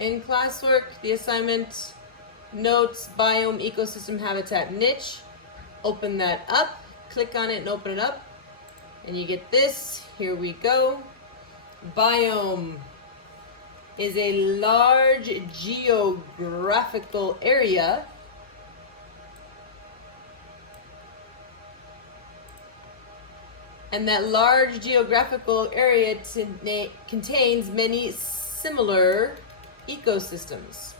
In classwork, the assignment notes biome, ecosystem, habitat, niche. Open that up, click on it and open it up, and you get this. Here we go. Biome is a large geographical area and that large geographical area contains many similar ecosystems.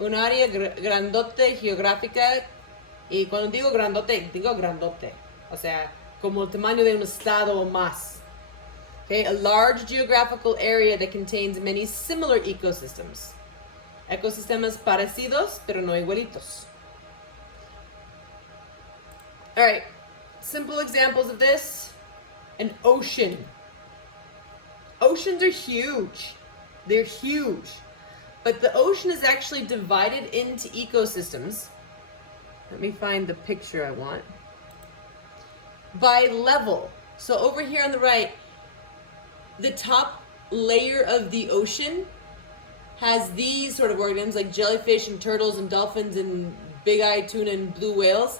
Un área grandote geográfica, y cuando digo grandote, o sea, como el tamaño de un estado o más. Okay, a large geographical area that contains many similar ecosystems. Ecosistemas parecidos, pero no igualitos. All right, simple examples of this. An ocean. Oceans are huge. They're huge. But the ocean is actually divided into ecosystems. Let me find the picture I want. By level. So over here on the right, the top layer of the ocean has these sort of organisms like jellyfish and turtles and dolphins and big-eyed tuna and blue whales.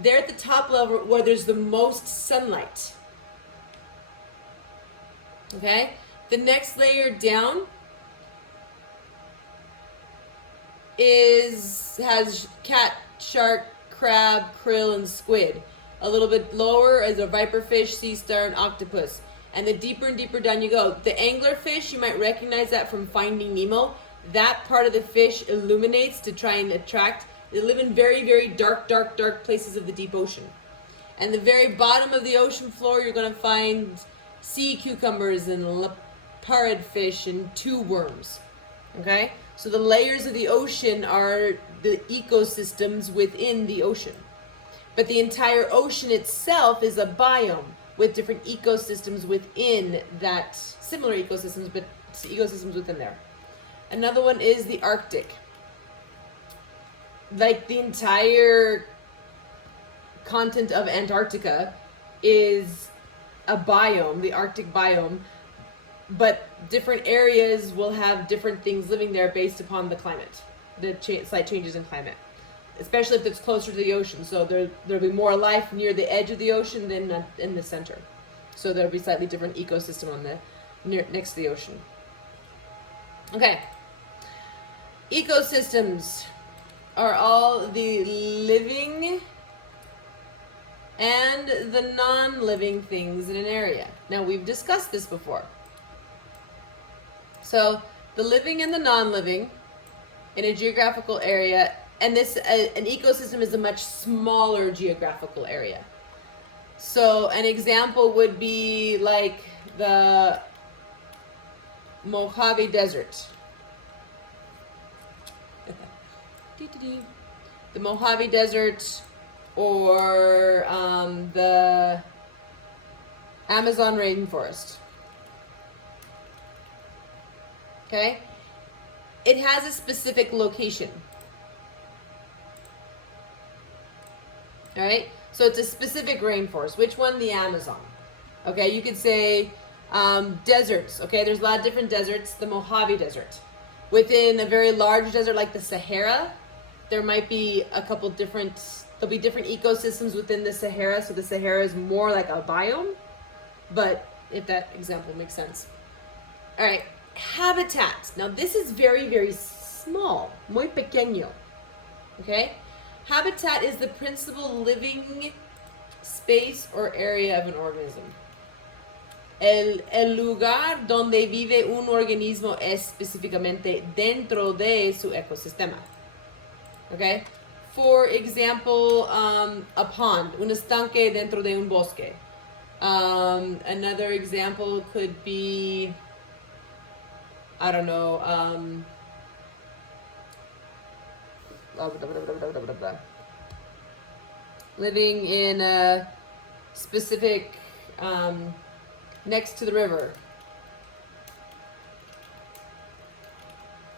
They're at the top level where there's the most sunlight. Okay? The next layer down has cat, shark, crab, krill, and squid. A little bit lower is a viperfish, sea star, and octopus. And the deeper and deeper down you go. The anglerfish, you might recognize that from Finding Nemo. That part of the fish illuminates to try and attract. They live in very, very dark, dark, dark places of the deep ocean. And the very bottom of the ocean floor, you're going to find sea cucumbers and leopard fish and tube worms. Okay? So the layers of the ocean are the ecosystems within the ocean. But the entire ocean itself is a biome with different ecosystems within that, similar ecosystems, but ecosystems within there. Another one is the Arctic. Like the entire continent of Antarctica is a biome, the Arctic biome, but different areas will have different things living there based upon the climate, the slight changes in climate, especially if it's closer to the ocean. So there'll be more life near the edge of the ocean than in the center. So there'll be slightly different ecosystem on the next to the ocean. Okay. Ecosystems are all the living and the non-living things in an area. Now, we've discussed this before. So the living and the non-living in a geographical area, and this an ecosystem is a much smaller geographical area. So an example would be like the Mojave Desert. The Mojave Desert, or the Amazon rainforest. Okay? It has a specific location. All right? So it's a specific rainforest. Which one? The Amazon. Okay, you could say deserts. Okay, there's a lot of different deserts. The Mojave Desert. Within a very large desert like the Sahara, there might be a couple different, there'll be different ecosystems within the Sahara. So the Sahara is more like a biome, but if that example makes sense. All right, habitat. Now this is very, very small, muy pequeño. Okay? Habitat is the principal living space or area of an organism. El lugar donde vive un organismo específicamente dentro de su ecosistema. Okay? For example, a pond, un estanque dentro de un bosque. Another example could be, I don't know, living in a specific, next to the river,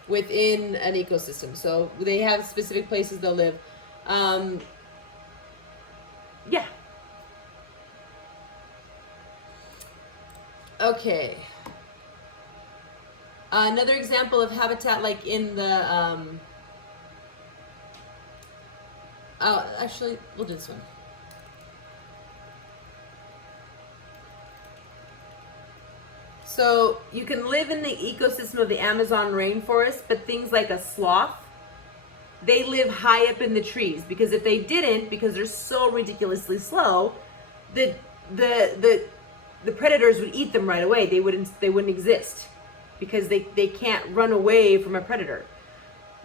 within an ecosystem. So they have specific places they'll live. Yeah. Okay. Another example of habitat, like in the, actually, we'll do this one. So you can live in the ecosystem of the Amazon rainforest, but things like a sloth, they live high up in the trees, because if they didn't, because they're so ridiculously slow, the predators would eat them right away. They wouldn't exist, because they can't run away from a predator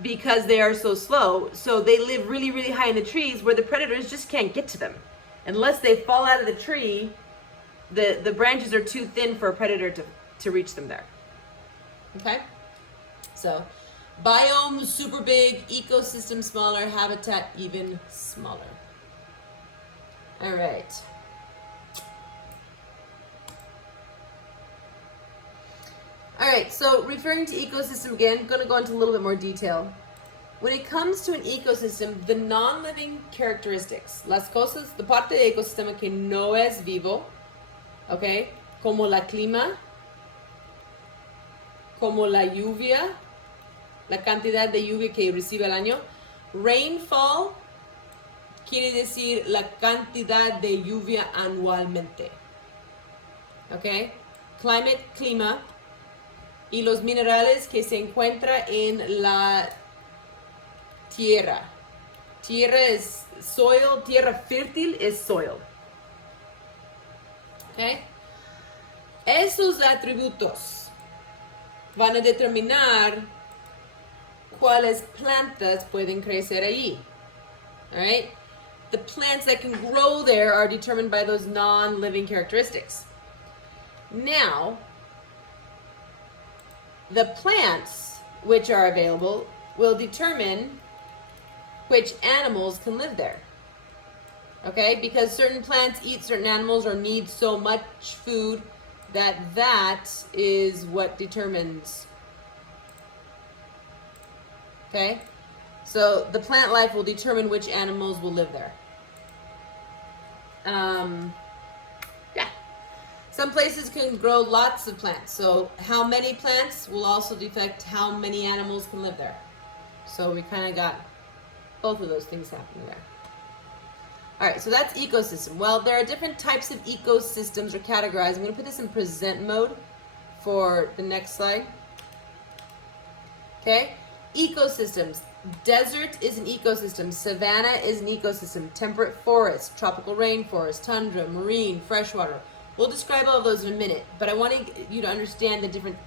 because they are so slow. So they live really, really high in the trees where the predators just can't get to them. Unless they fall out of the tree, the branches are too thin for a predator to reach them there. Okay? So biome super big, ecosystem smaller, habitat even smaller. All right. All right, so referring to ecosystem again, I'm going to go into a little bit more detail. When it comes to an ecosystem, the non-living characteristics, las cosas, the parte del ecosistema que no es vivo, okay, como la clima, como la lluvia, la cantidad de lluvia que recibe al año. Rainfall quiere decir la cantidad de lluvia anualmente. Okay? Climate, clima. Y los minerales que se encuentran en la tierra. Tierra es soil, tierra fértil es soil. Okay? Esos atributos van a determinar cuáles plantas pueden crecer allí. All right? The plants that can grow there are determined by those non-living characteristics. Now, the plants which are available will determine which animals can live there. Okay? Because certain plants eat certain animals or need so much food that is what determines. Okay? So the plant life will determine which animals will live there. Yeah. Some places can grow lots of plants. So how many plants will also affect how many animals can live there. So we kind of got both of those things happening there. All right, so that's ecosystem. Well, there are different types of ecosystems or categorized. I'm going to put this in present mode for the next slide. Okay, ecosystems. Desert is an ecosystem. Savanna is an ecosystem. Temperate forest, tropical rainforest, tundra, marine, freshwater. We'll describe all of those in a minute, but I want you to understand the different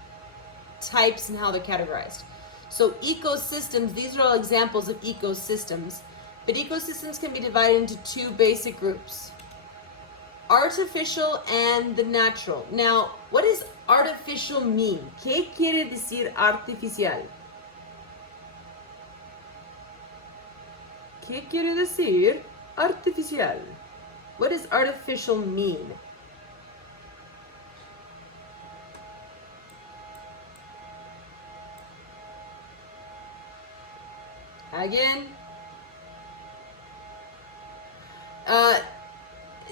types and how they're categorized. So ecosystems, these are all examples of ecosystems, but ecosystems can be divided into two basic groups. Artificial and the natural. Now, what does artificial mean? ¿Qué quiere decir artificial? ¿Qué quiere decir artificial? What does artificial mean? Again.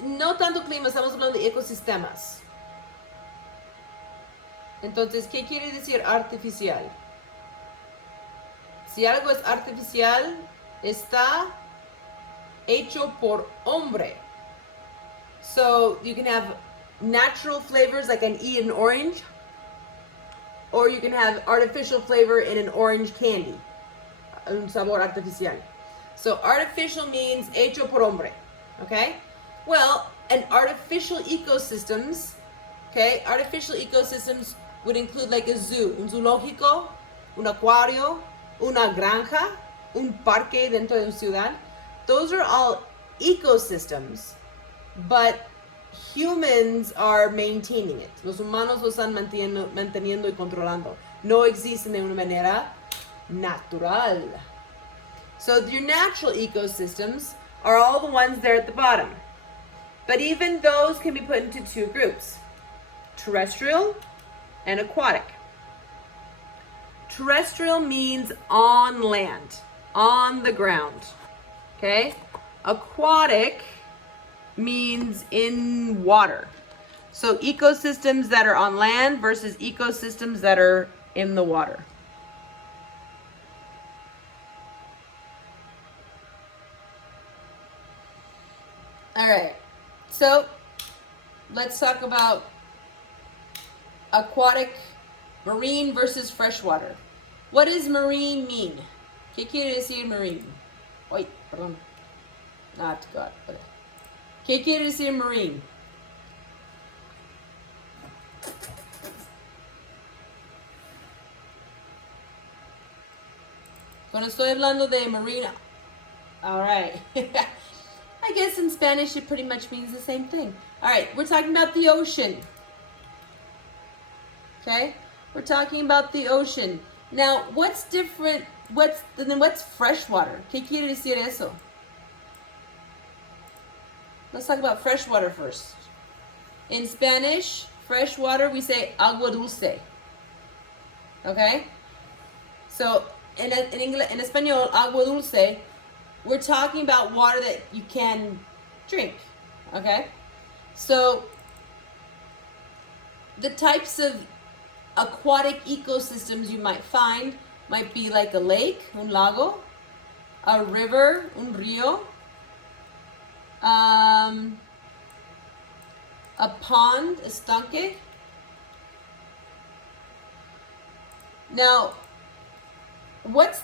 No tanto clima, estamos hablando de ecosistemas. Entonces, ¿qué quiere decir artificial? Si algo es artificial, está hecho por hombre. So you can have natural flavors like an E in orange, or you can have artificial flavor in an orange candy, un sabor artificial. So artificial means hecho por hombre, okay? Well, and artificial ecosystems, okay? Artificial ecosystems would include like a zoo, un zoológico, un acuario, una granja, un parque dentro de una ciudad. Those are all ecosystems, but humans are maintaining it. Los humanos lo están manteniendo y controlando. No existen de una manera natural. So your natural ecosystems are all the ones there at the bottom. But even those can be put into two groups, terrestrial and aquatic. Terrestrial means on land, on the ground, okay? Aquatic means in water. So ecosystems that are on land versus ecosystems that are in the water. All right, so let's talk about aquatic, marine versus freshwater. What does marine mean? ¿Qué quiere decir marine? Wait, perdón. Not God. Okay. ¿Qué quiere decir marine? Cuando estoy hablando de marine, all right. I guess in Spanish it pretty much means the same thing. All right, we're talking about the ocean. Okay, we're talking about the ocean. Now, what's different? What's freshwater? ¿Qué quiere decir eso? Let's talk about freshwater first. In Spanish, freshwater, we say agua dulce. Okay? So, in español, agua dulce, we're talking about water that you can drink. Okay? So, the types of aquatic ecosystems you might find might be like a lake, un lago, a river, un río, a pond, estanque. Now, what's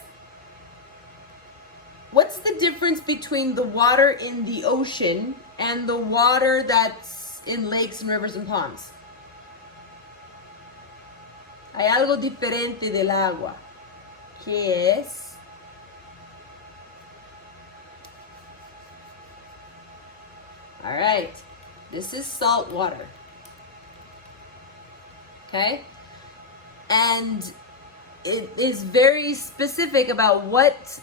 the difference between the water in the ocean and the water that's in lakes and rivers and ponds? Hay algo diferente del agua. ¿Qué es? All right. This is salt water. Okay? And it is very specific about what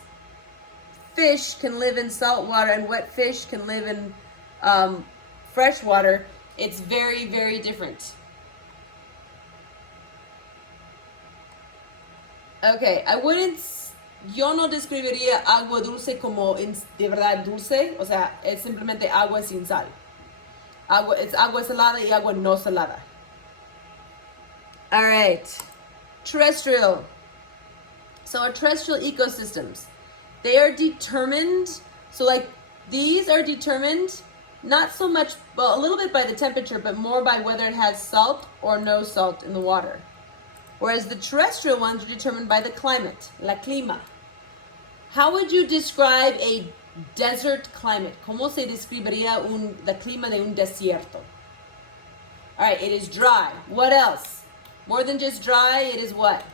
fish can live in salt water and what fish can live in fresh water. It's very, very different. Okay, yo no describiría agua dulce como de verdad dulce, o sea, es simplemente agua sin sal. It's agua salada y agua no salada. All right, terrestrial. So our terrestrial ecosystems, they are determined, so like these are determined not so much, well, a little bit by the temperature, but more by whether it has salt or no salt in the water. Whereas the terrestrial ones are determined by the climate, la clima. How would you describe a desert climate? ¿Cómo se describiría la clima de un desierto? All right, it is dry. What else? More than just dry, it is what?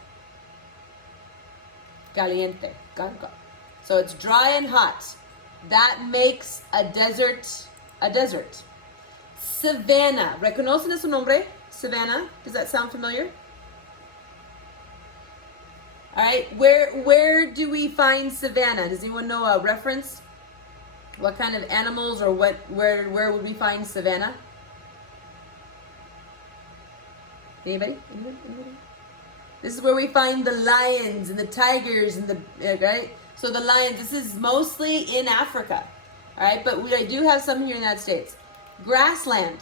Caliente. So it's dry and hot. That makes a desert a desert. Savanna. ¿Reconocen ese nombre? Savanna. Does that sound familiar? All right, where do we find savanna? Does anyone know a reference? What kind of animals or where would we find savanna? Anybody? This is where we find the lions and the tigers and right? So the lions, this is mostly in Africa. All right, but I do have some here in the United States. Grassland.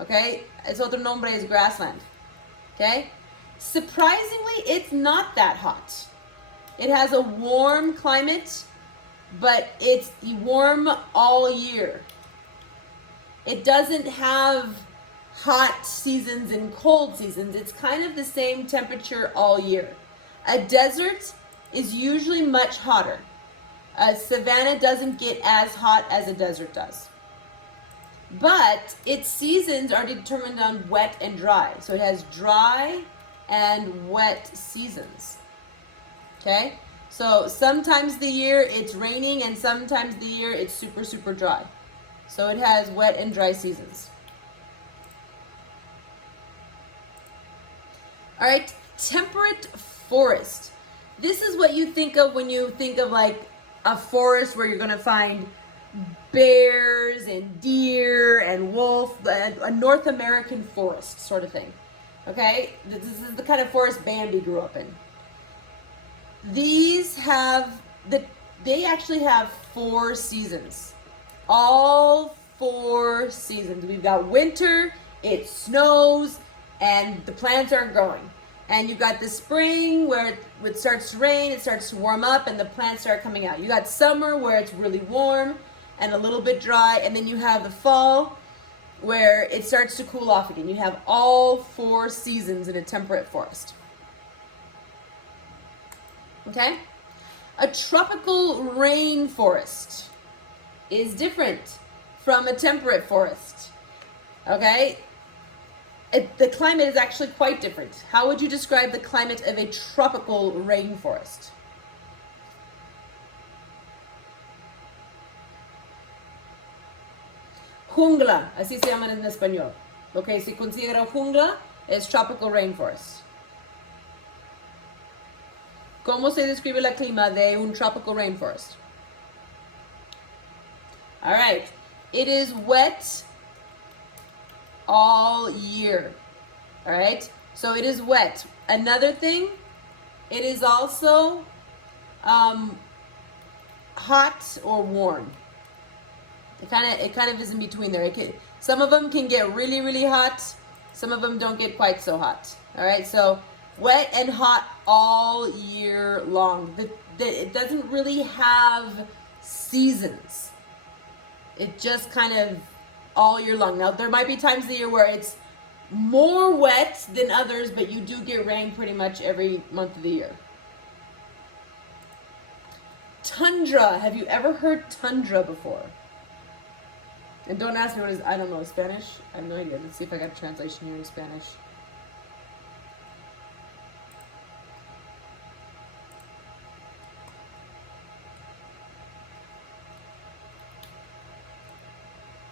Okay? Its otro nombre is grassland. Okay? Surprisingly, it's not that hot. It has a warm climate, but it's warm all year. It doesn't have hot seasons and cold seasons. It's kind of the same temperature all year. A desert is usually much hotter. A savanna doesn't get as hot as a desert does. But its seasons are determined on wet and dry. So it has dry and wet seasons. Okay? So sometimes the year it's raining and sometimes the year it's super, super dry. So it has wet and dry seasons. All right, temperate forest. This is what you think of when you think of like a forest where you're going to find bears and deer and wolf, a North American forest sort of thing. Okay, this is the kind of forest Bambi grew up in. These they actually have 4 seasons. All 4 seasons. We've got winter, it snows, and the plants aren't growing. And you got the spring where it starts to rain, it starts to warm up, and the plants start coming out. You got summer where it's really warm and a little bit dry, and then you have the fall where it starts to cool off again. You have all 4 seasons in a temperate forest. Okay? A tropical rainforest is different from a temperate forest. Okay? The climate is actually quite different. How would you describe the climate of a tropical rainforest? Jungla, así se llaman en español. Okay, si considera jungla, es tropical rainforest. ¿Cómo se describe el clima de un tropical rainforest? All right. It is wet all year. All right. So it is wet. Another thing, it is also hot or warm. It kind of is in between there. Some of them can get really, really hot. Some of them don't get quite so hot. All right. So wet and hot all year long. It doesn't really have seasons. It just kind of all year long. Now, there might be times of the year where it's more wet than others, but you do get rain pretty much every month of the year. Tundra. Have you ever heard tundra before? And don't ask me what is, I don't know, Spanish? I have no idea. Let's see if I got a translation here in Spanish.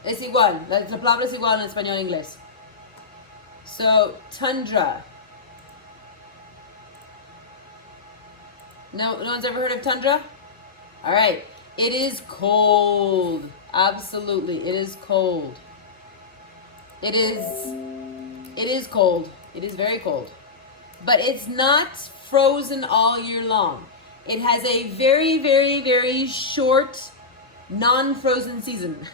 Es igual, la palabra es igual en español e inglés. So, tundra. No one's ever heard of tundra? All right. It is cold. Absolutely, it is cold. It is cold. It is very cold. But it's not frozen all year long. It has a very, very, very short non-frozen season.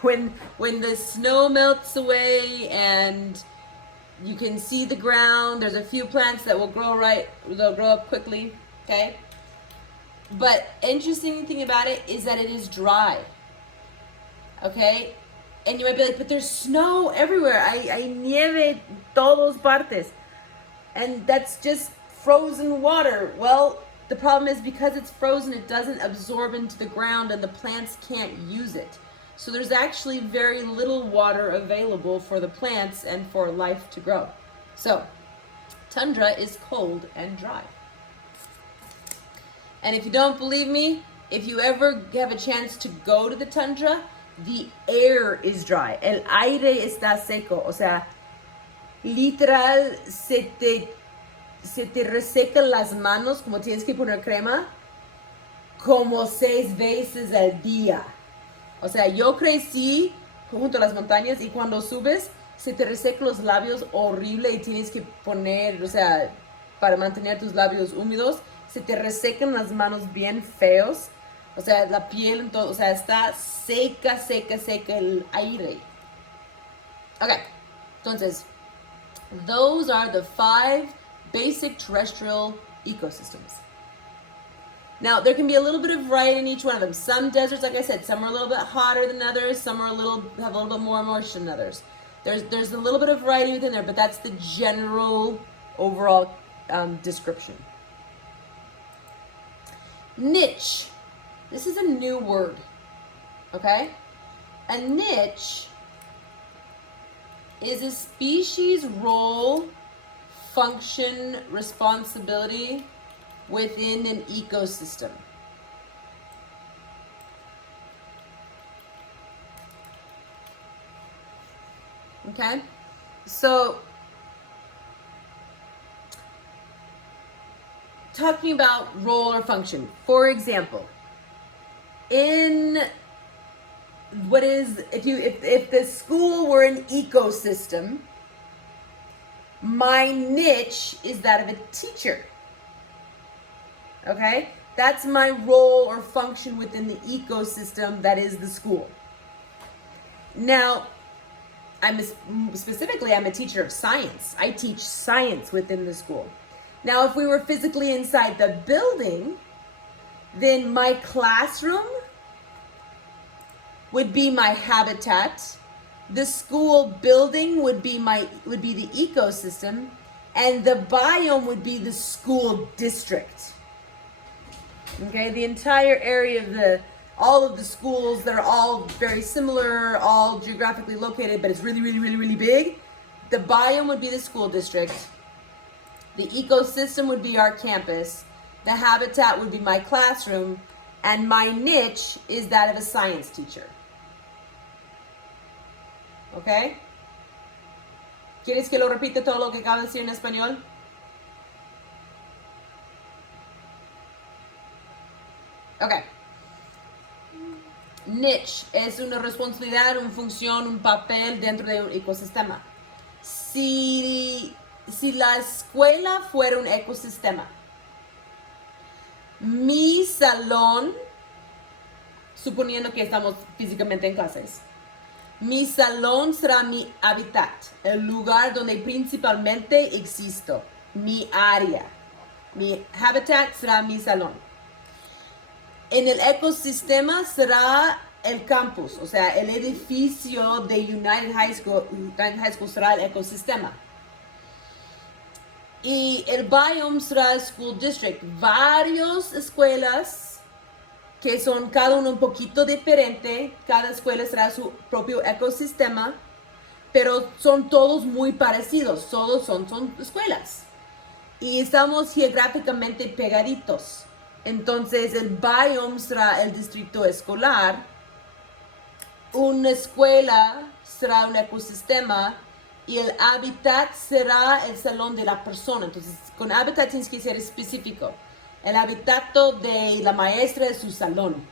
when the snow melts away and you can see the ground, there's a few plants that will they'll grow up quickly, okay? But interesting thing about it is that it is dry. Okay? And you might be like, but there's snow everywhere. Hay nieve todos partes. And that's just frozen water. Well, the problem is because it's frozen, it doesn't absorb into the ground and the plants can't use it. So there's actually very little water available for the plants and for life to grow. So, tundra is cold and dry. And if you don't believe me, if you ever have a chance to go to the tundra, the air is dry. El aire está seco. O sea, literal, se te resecan las manos, como tienes que poner crema, como 6 veces al día. O sea, yo crecí junto a las montañas y cuando subes, se te resecan los labios horrible y tienes que poner, o sea, para mantener tus labios húmedos, se te resecan las manos bien feos. O sea, la piel, todo, o sea, está seca, seca, seca el aire. Okay, entonces, those are the 5 basic terrestrial ecosystems. Now, there can be a little bit of variety in each one of them. Some deserts, like I said, some are a little bit hotter than others. Some are have a little bit more moisture than others. There's a little bit of variety within there, but that's the general overall description. Niche. This is a new word, okay? A niche is a species role, function, responsibility within an ecosystem. Okay? So, talking about role or function. For example, if the school were an ecosystem, my niche is that of a teacher. Okay? That's my role or function within the ecosystem that is the school. Now, specifically, I'm a teacher of science. I teach science within the school. Now, if we were physically inside the building, then my classroom would be my habitat. The school building would be the ecosystem, and the biome would be the school district. Okay, the entire area of all of the schools that are all very similar, all geographically located, but it's really, really, really, really big. The biome would be the school district. The ecosystem would be our campus. The habitat would be my classroom. And my niche is that of a science teacher. Okay? ¿Quieres que lo repite todo lo que acabo de decir en español? Okay. Niche es una responsabilidad, una función, un papel dentro de un ecosistema. Si la escuela fuera un ecosistema, mi salón, suponiendo que estamos físicamente en clases, mi salón será mi hábitat, el lugar donde principalmente existo, mi área. Mi habitat será mi salón. En el ecosistema será el campus, o sea, el edificio de United High School. United High School será el ecosistema. Y el biome será el school district. Varias escuelas que son cada uno un poquito diferente. Cada escuela será su propio ecosistema, pero son todos muy parecidos. Todos son escuelas. Y estamos geográficamente pegaditos. Entonces el biome será el distrito escolar, una escuela será un ecosistema y el hábitat será el salón de la persona. Entonces con hábitat tienes que ser específico. El habitato de la maestra es su salón.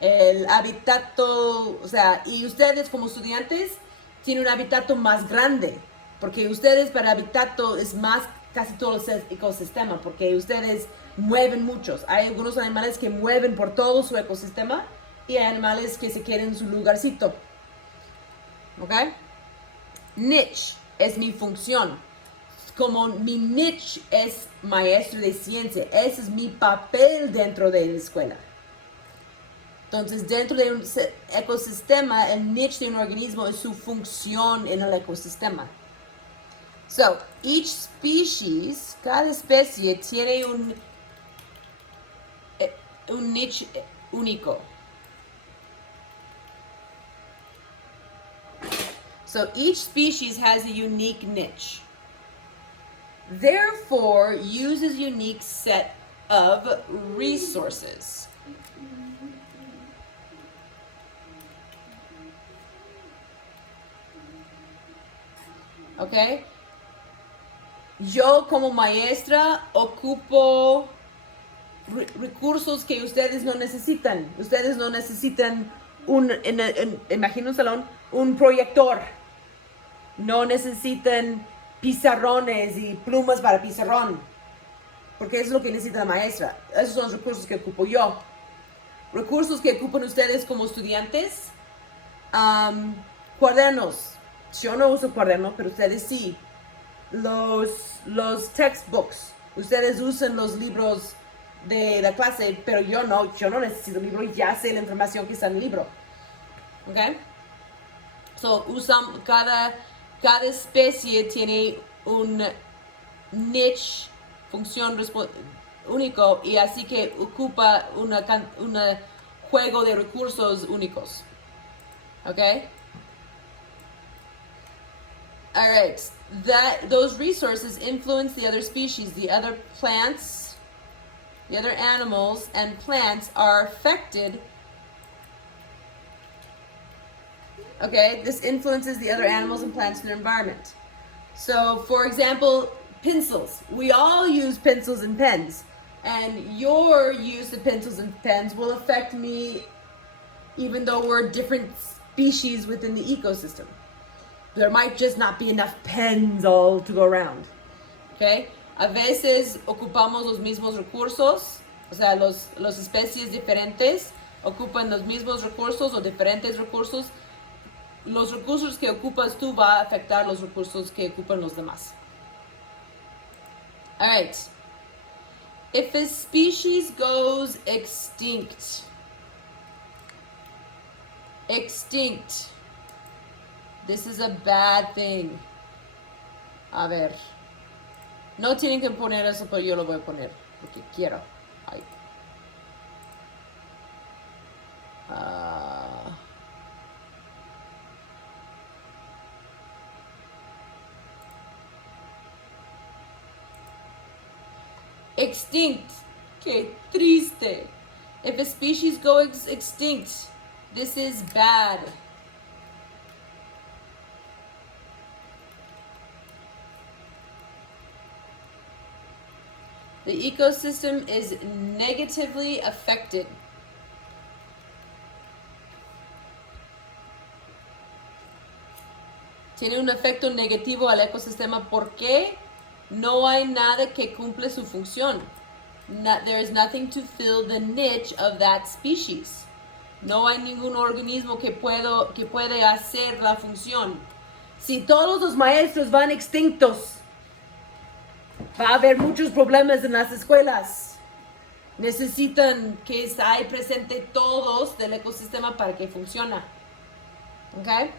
El habitato, o sea, y ustedes como estudiantes tienen un habitato más grande, porque ustedes para habitato es más casi todo el ecosistema, porque ustedes mueven muchos. Hay algunos animales que mueven por todo su ecosistema y hay animales que se quedan en su lugarcito. ¿Ok? Niche es mi función. Como mi niche es maestro de ciencia, ese es mi papel dentro de la escuela. Entonces, dentro de un ecosistema, el niche de un organismo es su función en el ecosistema. So, each species, cada especie tiene un niche único. So each species has a unique niche. Therefore, uses unique set of resources. Okay? Yo como maestra ocupo recursos que ustedes no necesitan. Ustedes no necesitan imagina un salón, un proyector. No necesitan pizarrones y plumas para pizarrón, porque eso es lo que necesita la maestra. Esos son los recursos que ocupo yo. Recursos que ocupan ustedes como estudiantes. Cuadernos. Yo no uso cuadernos, pero ustedes sí. Los textbooks. Ustedes usan los libros de la clase, pero yo no necesito el libro, ya sé la información que está en el libro. ¿Ok? So, cada especie tiene un niche, función único, y así que ocupa un juego de recursos únicos. ¿Ok? All right. Those resources influence the other species. The other plants, the other animals and plants are affected. Okay, this influences the other animals and plants in the environment. So, for example, pencils. We all use pencils and pens. And your use of pencils and pens will affect me even though we're different species within the ecosystem. There might just not be enough pens all to go around. Okay? A veces ocupamos los mismos recursos, o sea, las especies diferentes ocupan los mismos recursos o diferentes recursos, los recursos que ocupas tú va a afectar los recursos que ocupan los demás. All right. If a species goes extinct, this is a bad thing. A ver. No tienen que poner eso, pero yo lo voy a poner porque quiero. Ay. Extinct. Qué triste. If a species goes extinct, this is bad. The ecosystem is negatively affected. Tiene un efecto negativo al ecosistema porque no hay nada que cumple su función. There is nothing to fill the niche of that species. No hay ningún organismo que puede hacer la función. Si todos los maestros van extintos, va a haber muchos problemas en las escuelas. Necesitan que esté presente todos del ecosistema para que funcione. Okay?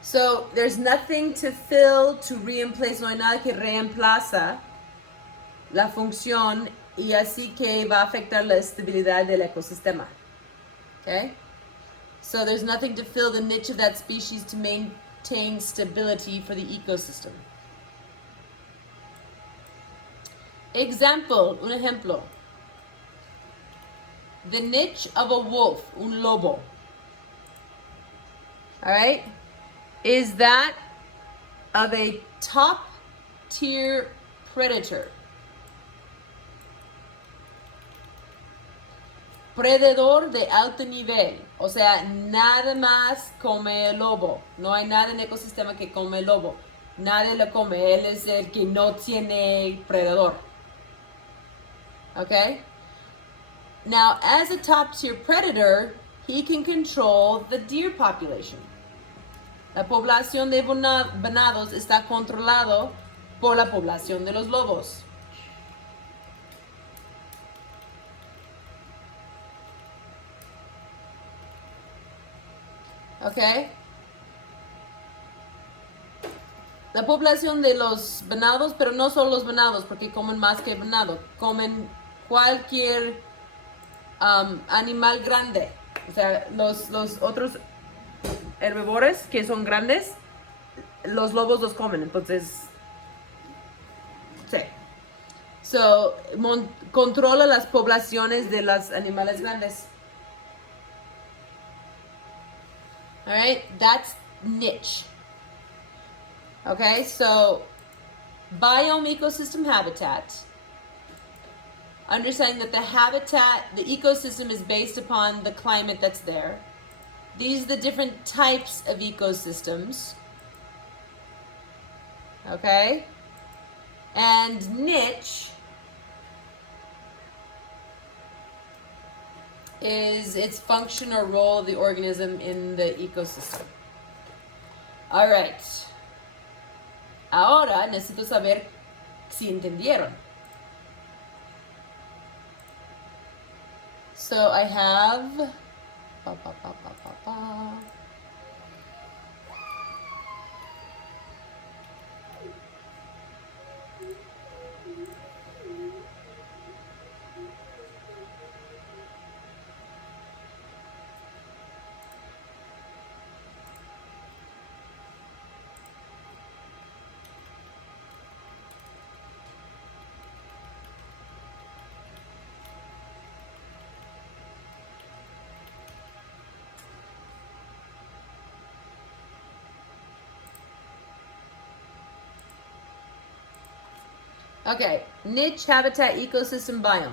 So, there's nothing to fill, to reemplace, no hay nada que reemplaza la función y así que va a afectar la estabilidad del ecosistema. Okay? So, there's nothing to fill the niche of that species to maintain stability for the ecosystem. Example, un ejemplo. The niche of a wolf, un lobo. All right? Is that of a top tier predator. Predador de alto nivel. O sea, nada más come el lobo. No hay nada en el ecosistema que come el lobo. Nadie lo come. Él es el que no tiene predador. Okay? Now, as a top tier predator, he can control the deer population. La población de venados está controlado por la población de los lobos. Okay. La población de los venados, pero no solo los venados, porque comen más que venado. Comen cualquier animal grande. O sea, los otros herbívoros que son grandes, los lobos los comen. Entonces, sí. So, controla las poblaciones de los animales grandes. All right, that's niche. Okay, so biome ecosystem habitat. Understanding that the habitat, the ecosystem is based upon the climate that's there. These are the different types of ecosystems. Okay? And niche is its function or role of the organism in the ecosystem. All right. Ahora necesito saber si entendieron. So I have okay, niche, habitat, ecosystem, biome.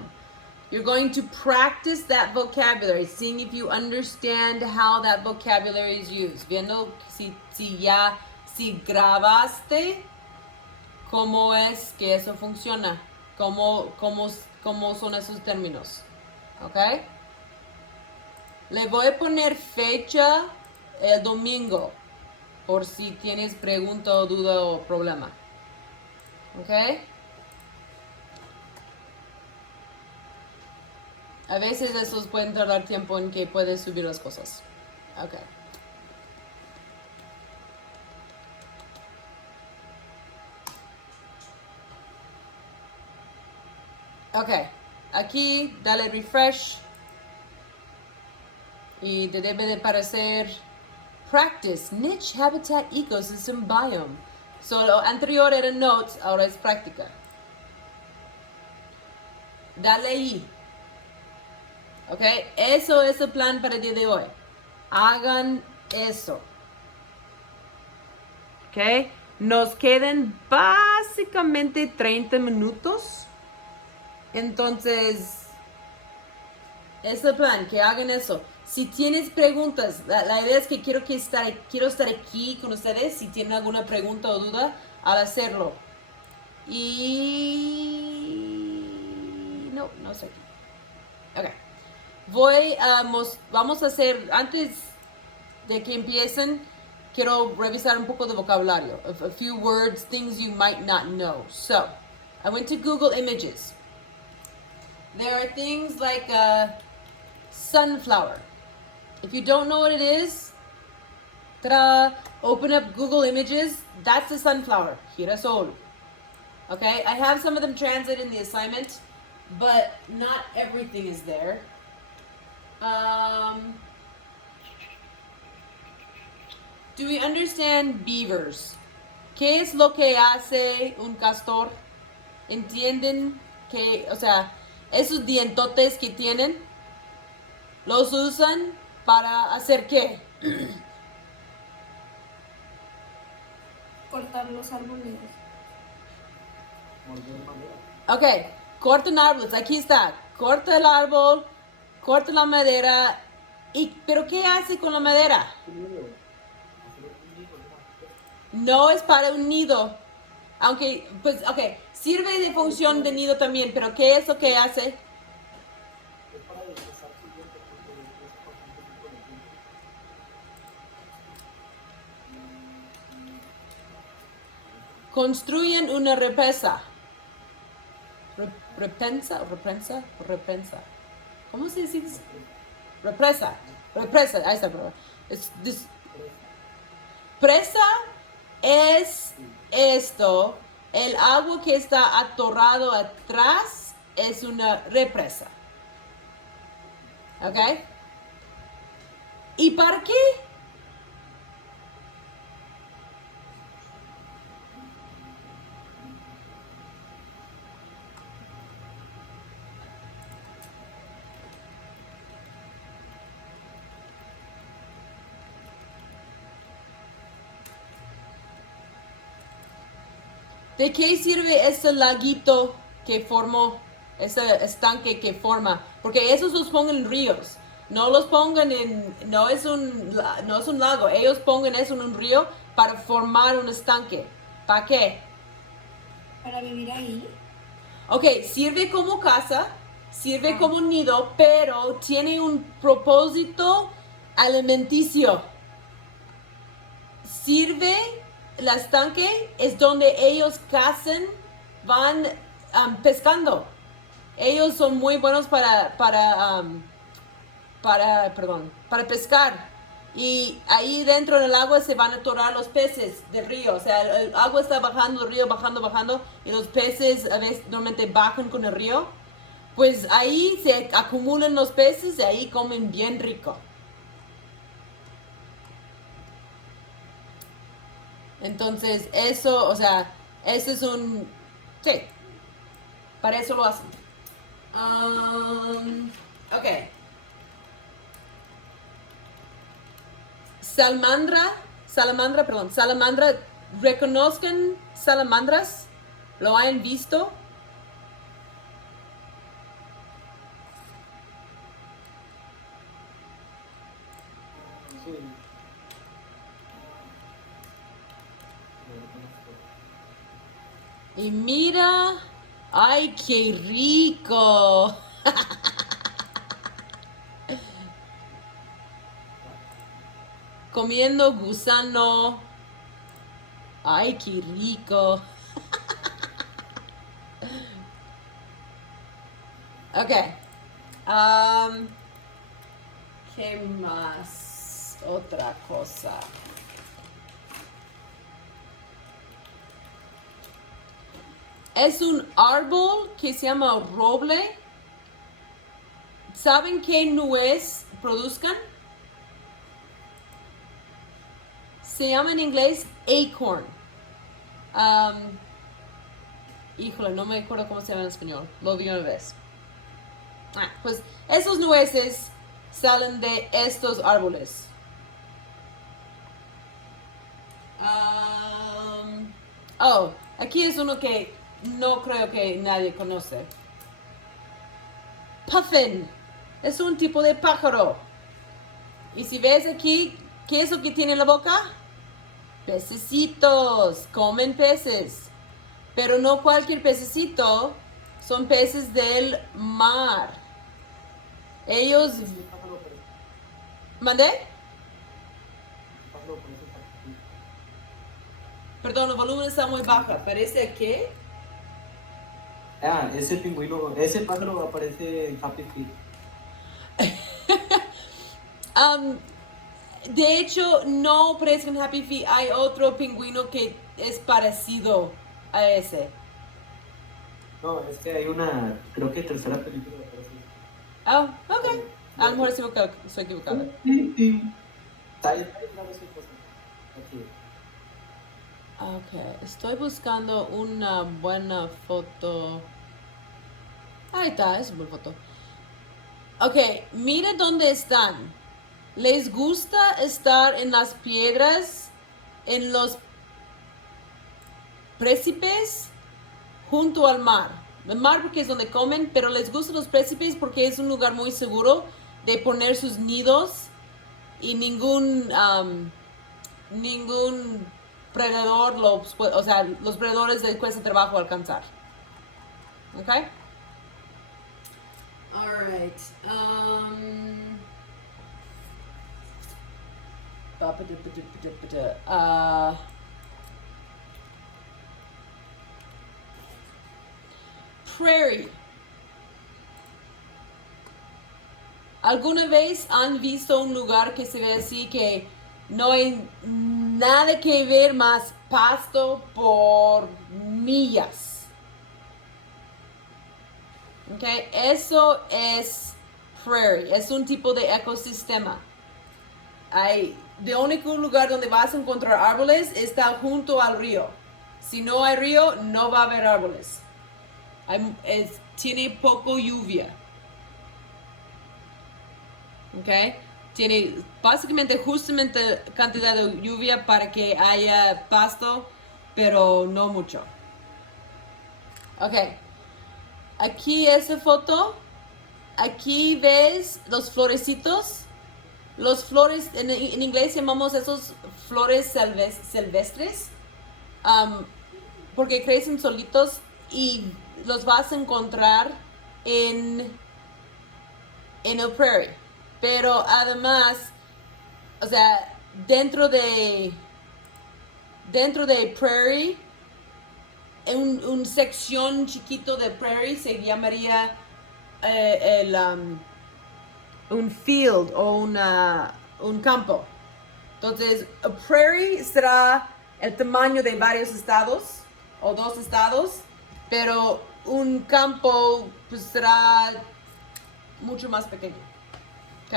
You're going to practice that vocabulary, seeing if you understand how that vocabulary is used. Viendo si grabaste cómo es que eso funciona, cómo son esos términos. Okay? Le voy a poner fecha el domingo, por si tienes pregunta o duda o problema. ¿Ok? A veces esos pueden tardar tiempo en que puedes subir las cosas. Ok. Ok. Aquí dale refresh. Y te debe de parecer practice, niche habitat ecosystem biome. Lo anterior era notes, ahora es práctica. Dale ahí. Ok, eso es el plan para el día de hoy. Hagan eso. Ok, nos quedan básicamente 30 minutos. Entonces, es el plan, que hagan eso. Si tienes preguntas, la idea es que quiero estar aquí con ustedes. Si tienen alguna pregunta o duda, al hacerlo. Y no sé. Ok. Vamos a hacer, antes de que empiecen, quiero revisar un poco de vocabulario. A few words, things you might not know. So, I went to Google Images. There are things like sunflower. If you don't know what it is, open up Google Images. That's a sunflower. Girasol. Okay, I have some of them translated in the assignment, but not everything is there. Do we understand beavers? ¿Qué es lo que hace un castor? ¿Entienden que, o sea, esos dientotes que tienen, los usan para hacer qué? Cortar los árboles. Ok, cortan árboles, aquí está. Corta el árbol, corta la madera. ¿Pero qué hace con la madera? No es para un nido. Aunque, pues, ok, sirve de función de nido también, pero ¿qué es lo que hace? Construyen una represa. Represa. ¿Cómo se dice? Represa, ahí está. Presa es esto. El agua que está atorado atrás es una represa. ¿Ok? ¿Y para qué? ¿De qué sirve ese laguito que formó, ese estanque que forma? Porque esos los pongan en ríos. No los pongan no es un lago. Ellos pongan eso en un río para formar un estanque. ¿Para qué? Para vivir ahí. Ok, sirve como casa, sirve como nido, pero tiene un propósito alimenticio. Sirve, el estanque es donde ellos cazan, van pescando. Ellos son muy buenos para pescar. Y ahí dentro del agua se van a atorar los peces del río. O sea, el agua está bajando, el río bajando, y los peces a veces normalmente bajan con el río. Pues ahí se acumulan los peces y ahí comen bien rico. Entonces, eso, o sea, eso es un... Sí, para eso lo hacen. Ok. Salamandra, ¿reconozcan salamandras? ¿Lo han visto? Y mira, ¡ay, qué rico! comiendo gusano. Ay, qué rico. Ok. ¿Qué más? Otra cosa. Es un árbol que se llama roble. ¿Saben qué nuez produzcan? Se llama en inglés acorn. Híjole, no me acuerdo cómo se llama en español. Lo vi una vez. Pues esos nueces salen de estos árboles. Aquí es uno que no creo que nadie conoce. Puffin. Es un tipo de pájaro. Y si ves aquí, ¿qué es lo que tiene en la boca? Pececitos. Comen peces. Pero no cualquier pececito. Son peces del mar. Ellos... ¿Mandé? Perdón, el volumen está muy bajo. ¿Parece qué? Ese pingüino, ese pájaro aparece en Happy Feet. De hecho, no aparece en Happy Feet. Hay otro pingüino que es parecido a ese. No, es que hay una, creo que tercera película que aparece. Ok. A lo mejor estoy equivocada. Está ahí claro esa cosa. Aquí. Ok, estoy buscando una buena foto. Ahí está, es una buena foto. Ok, mira dónde están. ¿Les gusta estar en las piedras, en los précipes, junto al mar? El mar porque es donde comen, pero les gustan los précipes porque es un lugar muy seguro de poner sus nidos y ningún predador, los predadores les cuesta trabajo alcanzar. ¿Ok? Alright. Prairie. ¿Alguna vez han visto un lugar que se ve así que no hay nada que ver más pasto por millas? Okay, eso es prairie, es un tipo de ecosistema. De único lugar donde vas a encontrar árboles está junto al río. Si no hay río, no va a haber árboles. Tiene poco lluvia. Okay. Tiene básicamente justamente cantidad de lluvia para que haya pasto, pero no mucho. Ok. Aquí esa foto. Aquí ves los florecitos. Los flores, en inglés llamamos esos flores silvestres. Porque crecen solitos y los vas a encontrar en el prairie. Pero además, o sea, dentro de prairie, un sección chiquito de prairie se llamaría un field o un campo. Entonces, a prairie será el tamaño de varios estados o 2 estados, pero un campo pues, será mucho más pequeño. ¿Ok?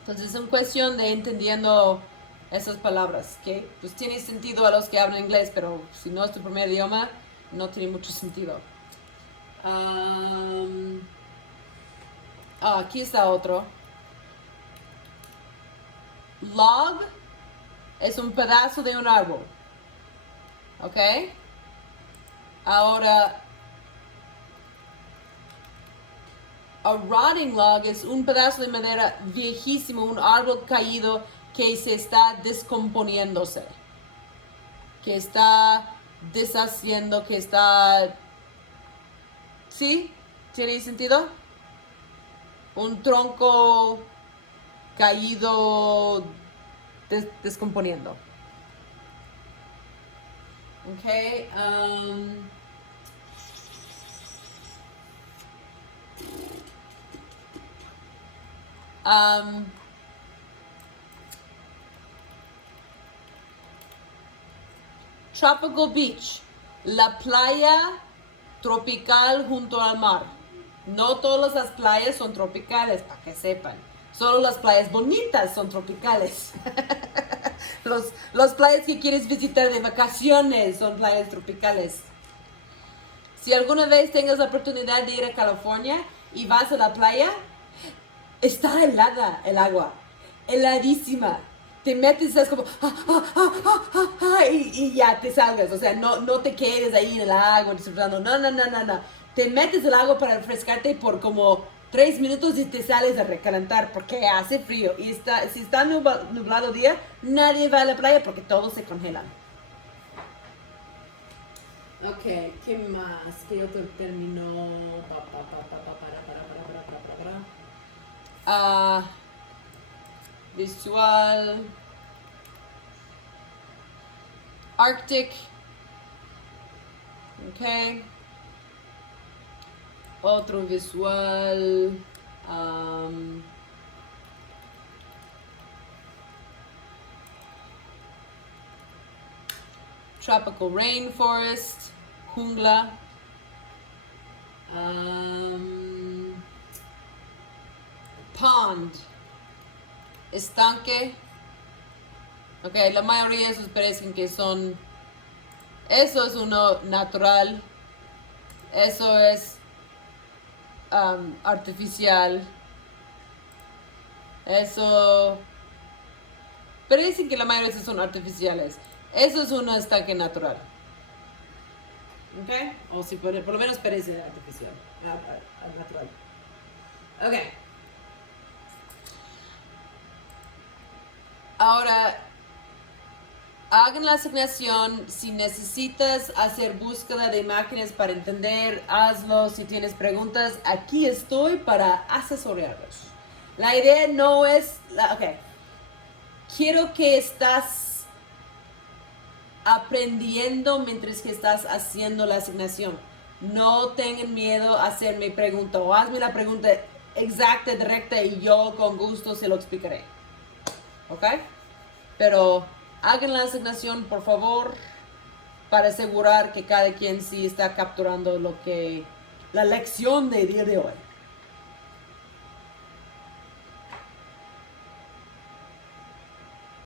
Entonces es una cuestión de entendiendo esas palabras, que pues tiene sentido a los que hablan inglés, pero si no es tu primer idioma, no tiene mucho sentido. Aquí está otro. Log es un pedazo de un árbol. ¿Ok? Ahora, a rotting log es un pedazo de madera viejísimo, un árbol caído que se está descomponiéndose, que está deshaciendo, que está... ¿Sí? ¿Tiene sentido? Un tronco caído descomponiendo. Okay. Tropical Beach, la playa tropical junto al mar. No todas las playas son tropicales, para que sepan. Solo las playas bonitas son tropicales. Los playas que quieres visitar de vacaciones son playas tropicales. Si alguna vez tengas la oportunidad de ir a California y vas a la playa, está helada el agua, heladísima. Te metes, es como, y ya te salgas. O sea, no te quedes ahí en el agua disfrutando. No. Te metes el agua para refrescarte por como 3 minutos y te sales a recalentar porque hace frío. Y si está nublado día, nadie va a la playa porque todos se congelan. Ok, ¿qué más? ¿Qué otro término? Visual. Arctic. Ok. Otro visual. Tropical rainforest. Jungla. Pond. Estanque. Ok, la mayoría de esos parecen que son. Eso es uno natural. Eso es artificial. Eso. Parecen que la mayoría de esos son artificiales. Eso es un estanque natural. Ok, o si por lo menos parece artificial. Natural. Ok. Ahora, hagan la asignación. Si necesitas hacer búsqueda de imágenes para entender, hazlo. Si tienes preguntas, aquí estoy para asesorarlos. La idea no es... Ok. Quiero que estás aprendiendo mientras que estás haciendo la asignación. No tengan miedo a hacerme pregunta o hazme la pregunta exacta, directa y yo con gusto se lo explicaré. ¿Ok? Pero hagan la asignación, por favor, para asegurar que cada quien sí está capturando la lección del día de hoy.